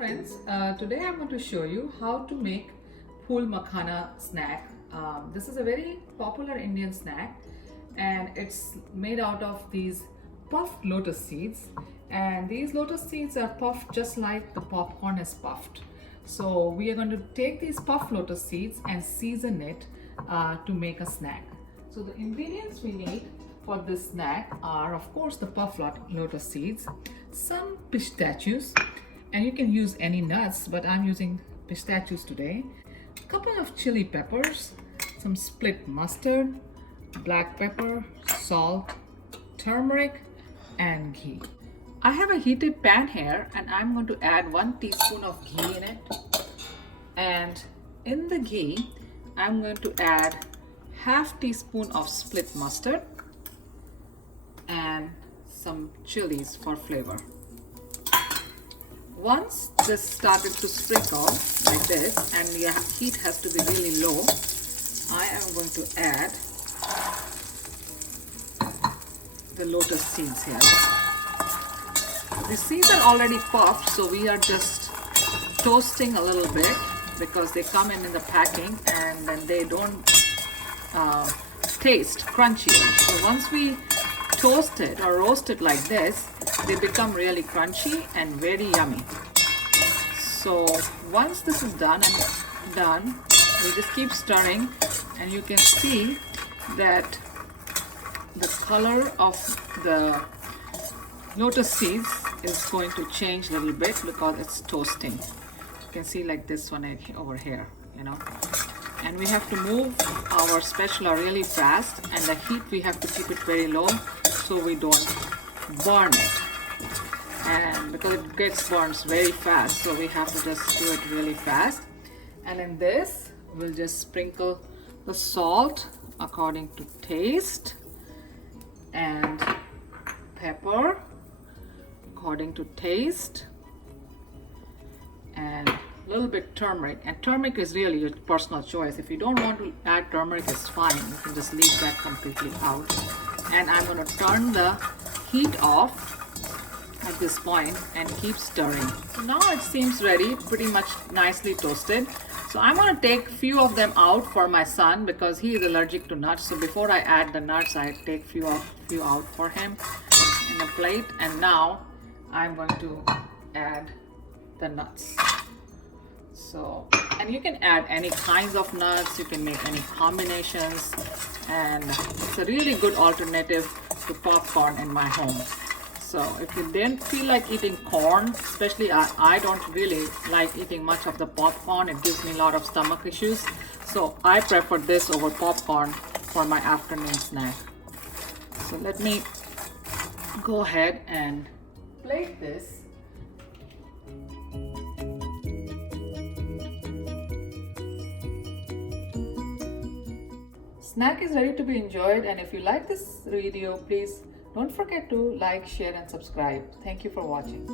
friends, today I'm going to show you how to make Phool Makhana snack. This is a very popular Indian snack and it's made out of these puffed lotus seeds, and these lotus seeds are puffed just like the popcorn is puffed. So we are going to take these puffed lotus seeds and season it to make a snack. So the ingredients we need for this snack are, of course, the puffed lotus seeds, some pistachios, and you can use any nuts, but I'm using pistachios today, a couple of chili peppers, some split mustard, black pepper, salt, turmeric, and ghee. I have a heated pan here and I'm going to add 1 teaspoon of ghee in it, and in the ghee I'm going to add half teaspoon of split mustard and some chilies for flavor. Once this started to sprinkle like this and the heat has to be really low, I am going to add the lotus seeds here. The seeds are already puffed, so we are just toasting a little bit because they come in the packing and then they don't taste crunchy. So once we toast it or roast it like this, they become really crunchy and very yummy. So once this is done, we just keep stirring, and you can see that the color of the lotus seeds is going to change a little bit because it's toasting. You can see like this one over here, and we have to move our spatula really fast, and the heat we have to keep it very low so we don't burn it, and because it gets burned very fast, so we have to just do it really fast. And in this we'll just sprinkle the salt according to taste and pepper according to taste, and a little bit turmeric. And turmeric is really your personal choice. If you don't want to add turmeric, it's fine, you can just leave that completely out. And I'm going to turn the heat off at this point and keep stirring. So now it seems ready, pretty much nicely toasted. So I'm going to take few of them out for my son because he is allergic to nuts. So before I add the nuts, I take few out for him in a plate. And now I'm going to add the nuts. So, and you can add any kinds of nuts, you can make any combinations, and it's a really good alternative to popcorn in my home. So if you didn't feel like eating corn, especially I don't really like eating much of the popcorn, it gives me a lot of stomach issues, so I prefer this over popcorn for my afternoon snack. So let me go ahead and plate this. Snack is ready to be enjoyed, and if you like this video, please don't forget to like, share and subscribe. Thank you for watching.